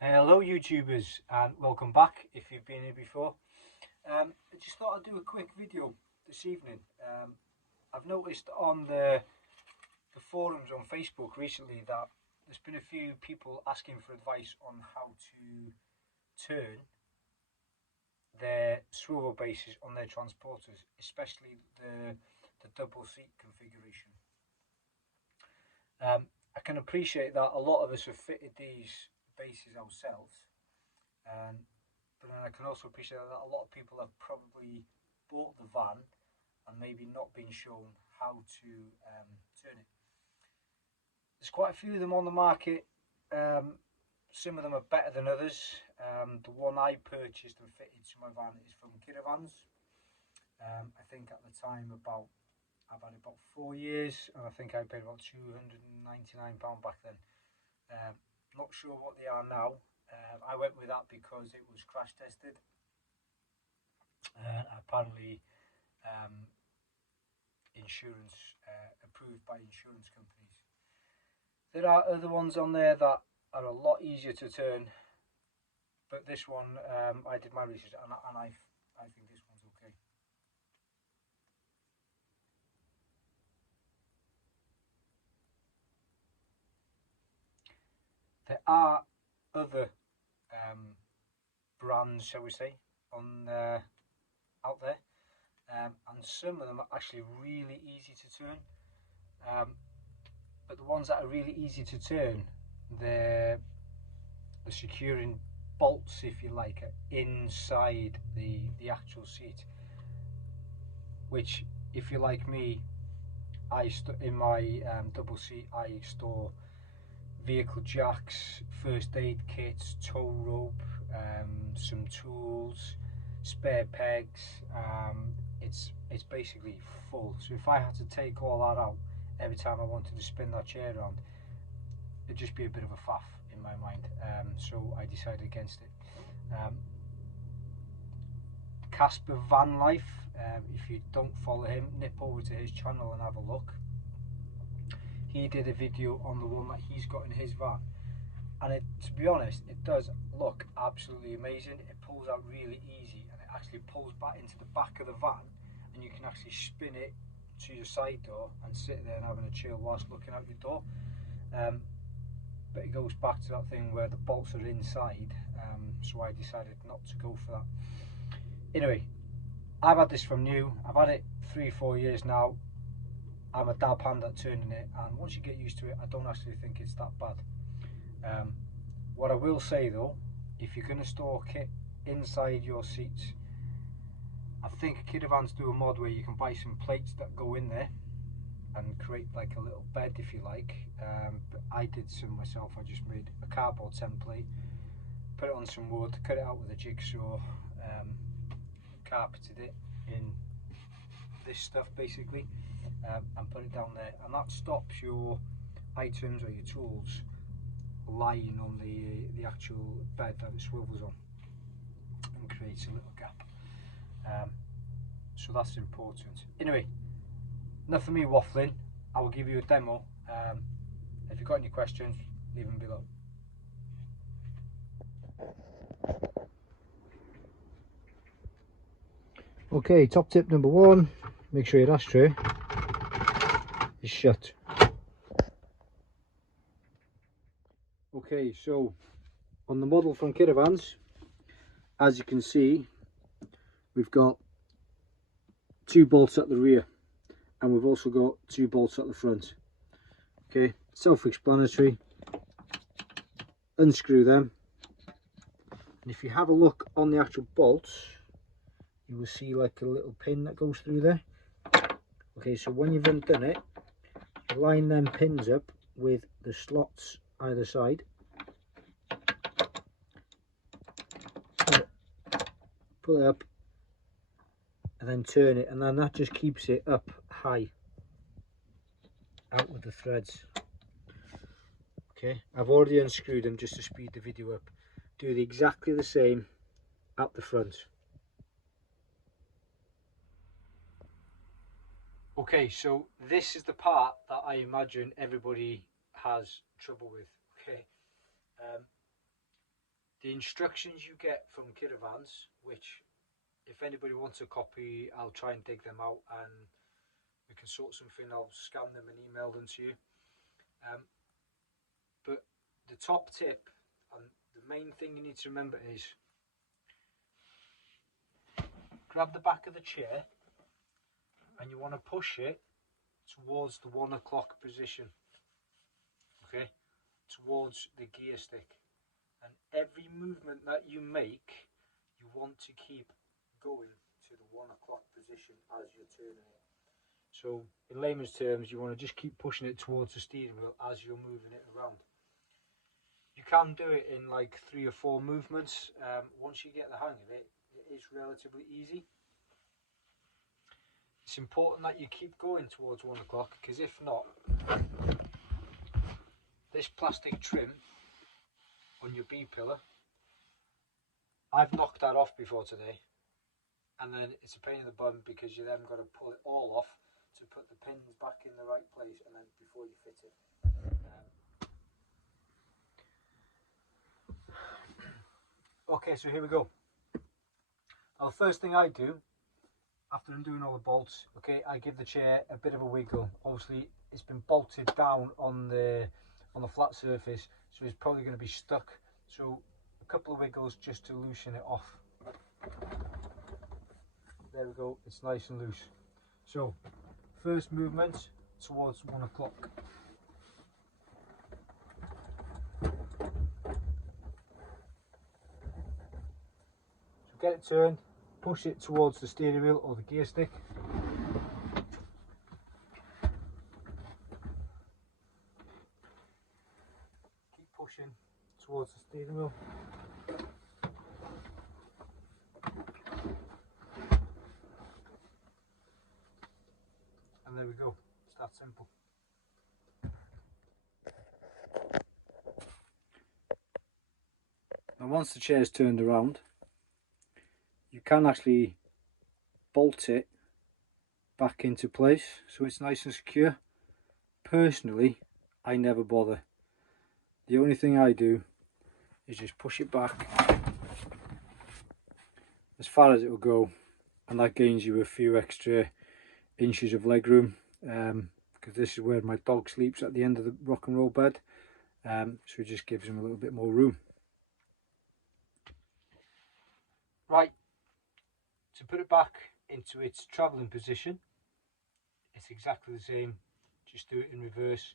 Hello YouTubers and welcome back if you've been here before. I just thought I'd do a quick video this evening. I've noticed on the forums on Facebook recently that there's been a few people asking for advice on how to turn their swivel bases on their transporters, especially the double seat configuration. I can appreciate that a lot of us have fitted these bases ourselves, but then I can also appreciate that a lot of people have probably bought the van and maybe not been shown how to turn it. There's quite a few of them on the market. Some of them are better than others. The one I purchased and fitted to my van is from Kiravans. I think at the time I've had it about 4 years, and I think I paid about £299 back then. Not sure what they are now. I went with that because it was crash tested. Apparently insurance approved by insurance companies. There are other ones on there that are a lot easier to turn, but this one I did my research and I think this one's okay. There are other brands, shall we say, on out there, and some of them are actually really easy to turn. But the ones that are really easy to turn, the securing bolts, if you like, are inside the actual seat. Which, if you're like me, in my double seat I store vehicle jacks, first aid kits, tow rope, some tools, spare pegs. It's basically full. So if I had to take all that out every time I wanted to spin that chair around, it'd just be a bit of a faff in my mind. So I decided against it. Casper Van Life, if you don't follow him, nip over to his channel and have a look. He did a video on the one that he's got in his van, and to be honest, it does look absolutely amazing. It pulls out really easy, and it actually pulls back into the back of the van, and you can actually spin it to your side door and sit there and having a chill whilst looking out your door. But it goes back to that thing where the bolts are inside, so I decided not to go for that. Anyway, I've had this from new. I've had it 3-4 years now. I'm a dab hand at turning it, and once you get used to it, I don't actually think it's that bad. What I will say though, if you're going to store kit inside your seats, I think Kiravans do a mod where you can buy some plates that go in there and create like a little bed, if you like. But I did some myself. I just made a cardboard template, put it on some wood, cut it out with a jigsaw, carpeted it in this stuff basically, and put it down there, and that stops your items or your tools lying on the actual bed that it swivels on, and creates a little gap. So that's important. Anyway, enough of me waffling. I will give you a demo. If you've got any questions, leave them below. Okay, top tip number one, make sure your ashtray is shut. Okay, so on the model from Kiravans, as you can see, we've got 2 bolts at the rear, and we've also got 2 bolts at the front. Okay, self-explanatory. Unscrew them, and if you have a look on the actual bolts, you will see like a little pin that goes through there. Okay, so when you've undone it, line them pins up with the slots either side. Pull it up and then turn it, and then that just keeps it up high out with the threads. Okay, I've already unscrewed them just to speed the video up. Do exactly the same at the front. Okay, so this is the part that I imagine everybody has trouble with. Okay, The instructions you get from Kiravans, which if anybody wants a copy, I'll try and dig them out and we can sort something. I'll scan them and email them to you. But the top tip and the main thing you need to remember is grab the back of the chair and you want to push it towards the 1 o'clock position, okay, towards the gear stick. And every movement that you make, you want to keep going to the 1 o'clock position as you're turning it. So in layman's terms, you want to just keep pushing it towards the steering wheel as you're moving it around. You can do it in like 3 or 4 movements. Once you get the hang of it, it is relatively easy. It's important that you keep going towards 1 o'clock, because if not, this plastic trim on your B pillar, I've knocked that off before today, and then it's a pain in the bum because you then got to pull it all off to put the pins back in the right place, and then before you fit it. Okay, so here we go. Now the first thing I do after I'm doing all the bolts, okay, I give the chair a bit of a wiggle. Obviously it's been bolted down on the flat surface, so it's probably going to be stuck, so a couple of wiggles just to loosen it off. There we go, it's nice and loose. So first movement towards 1 o'clock. So get it turned, push it towards the steering wheel or the gear stick. Keep pushing towards the steering wheel. And there we go, it's that simple. Now once the chair is turned around, you can actually bolt it back into place so it's nice and secure. Personally, I never bother. The only thing I do is just push it back as far as it will go, and that gains you a few extra inches of leg room, because this is where my dog sleeps at the end of the rock and roll bed, so it just gives him a little bit more room. Right, to put it back into its travelling position, it's exactly the same, just do it in reverse.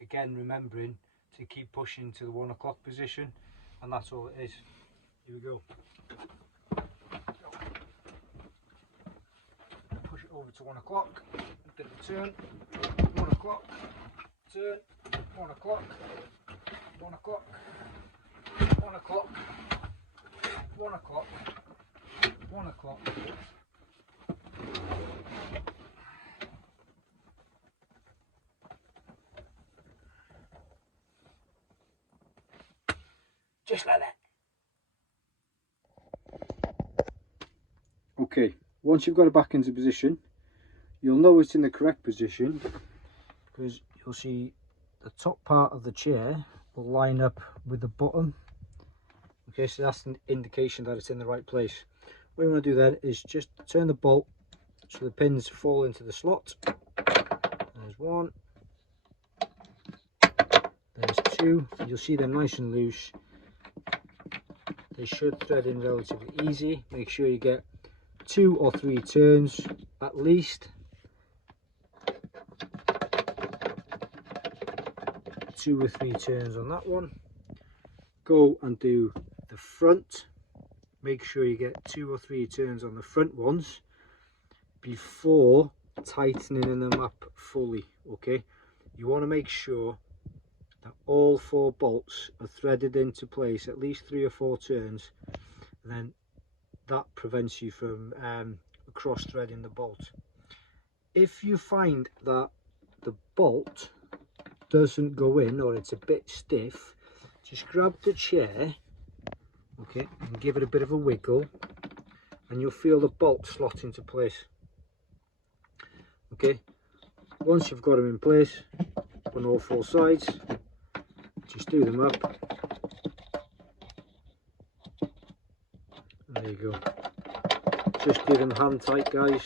Again, remembering to keep pushing to the 1 o'clock position, and that's all it is. Here we go. Push it over to 1 o'clock, a bit of a turn, 1 o'clock, turn, 1 o'clock, 1 o'clock, 1 o'clock, 1 o'clock, 1 o'clock. Just like that. Okay, once you've got it back into position, you'll know it's in the correct position because you'll see the top part of the chair will line up with the bottom. Okay, so that's an indication that it's in the right place. What you want to do then is just turn the bolt so the pins fall into the slot. There's one, there's two. You'll see they're nice and loose. They should thread in relatively easy. Make sure you get 2 or 3 turns at least. 2 or 3 turns on that one. Go and do the front. Make sure you get 2 or 3 turns on the front ones before tightening them up fully. Okay, you want to make sure that all 4 bolts are threaded into place at least 3 or 4 turns, and then that prevents you from cross threading the bolt. If you find that the bolt doesn't go in or it's a bit stiff, just grab the chair, okay, and give it a bit of a wiggle, and you'll feel the bolt slot into place. Okay, once you've got them in place on all 4 sides, just do them up, There you go. Just give them hand tight, guys.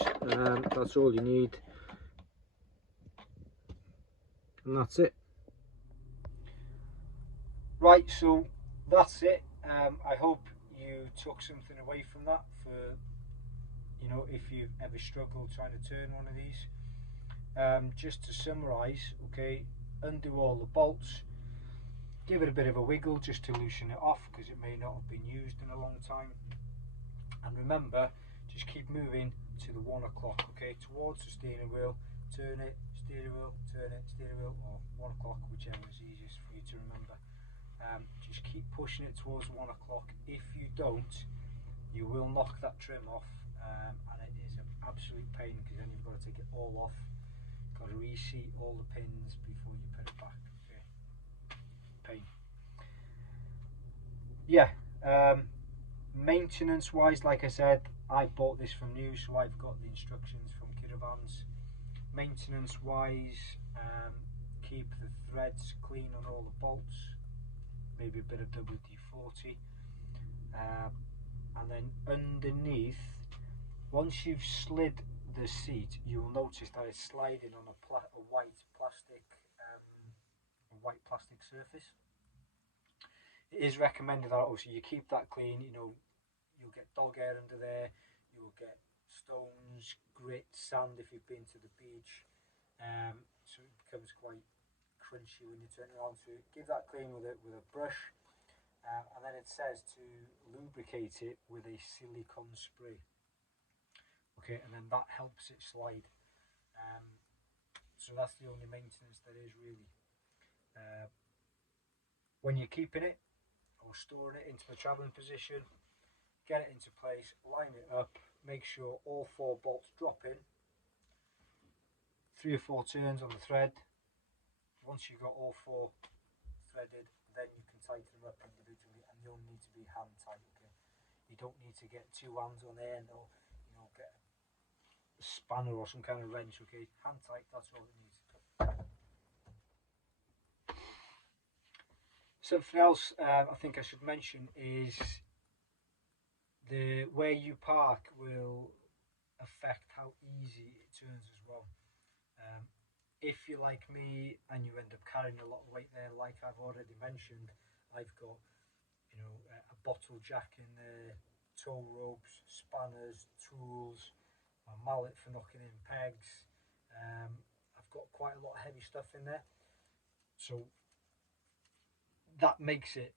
That's all you need, and that's it. Right, so that's it. I hope you took something away from that for, you know, if you've ever struggled trying to turn one of these. Just to summarise, okay, undo all the bolts, give it a bit of a wiggle just to loosen it off because it may not have been used in a long time, and remember, just keep moving to the 1 o'clock, okay, towards the steering wheel, turn it, steering wheel, turn it, steering wheel, or 1 o'clock, whichever is easiest for you to remember. Just keep pushing it towards 1 o'clock. If you don't, you will knock that trim off, and it is an absolute pain because then you've got to take it all off, got to reseat all the pins before you put it back, okay, pain. Yeah, maintenance wise, like I said, I bought this from new, so I've got the instructions from Kiravans. Maintenance wise, keep the threads clean on all the bolts, maybe a bit of WD-40, and then underneath, once you've slid the seat, you will notice that it's sliding on a white plastic surface. It is recommended that obviously you keep that clean. You know, you'll get dog hair under there, you'll get stones, grit, sand if you've been to the beach, so it becomes quite crunchy when you turn it on. So give that clean with a brush, and then it says to lubricate it with a silicone spray. Okay, and then that helps it slide. So that's the only maintenance there is really. When you're keeping it or storing it into the travelling position, get it into place, line it up, make sure all 4 bolts drop in, 3 or 4 turns on the thread. Once you've got all 4 threaded, then you can tighten them up individually, and they only need to be hand tight, okay? You don't need to get 2 hands on there, or you know, get a spanner or some kind of wrench, okay? Hand tight, that's all it needs. Something else I think I should mention is the where you park will affect how easy it turns as well. If you're like me and you end up carrying a lot of weight there, like I've already mentioned, I've got, you know, a bottle jack in there, tow ropes, spanners, tools, my mallet for knocking in pegs. I've got quite a lot of heavy stuff in there, so that makes it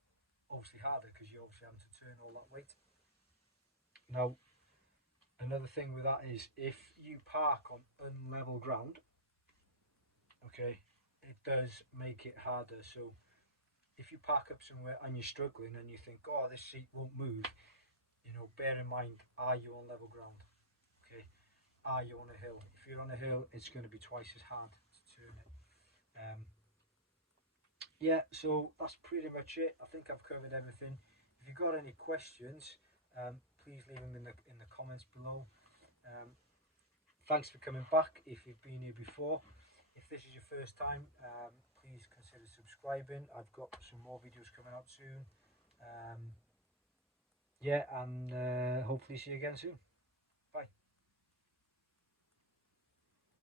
obviously harder because you obviously have to turn all that weight. Now, another thing with that is if you park on unlevel ground, okay, it does make it harder. So if you park up somewhere and you're struggling and you think, oh, this seat won't move, you know, bear in mind, are you on level ground? Okay, are you on a hill? If you're on a hill, it's going to be twice as hard to turn it. Yeah, so that's pretty much it. I think I've covered everything. If you've got any questions, please leave them in the comments below. Thanks for coming back if you've been here before. If this is your first time, please consider subscribing. I've got some more videos coming out soon. Yeah, and hopefully see you again soon.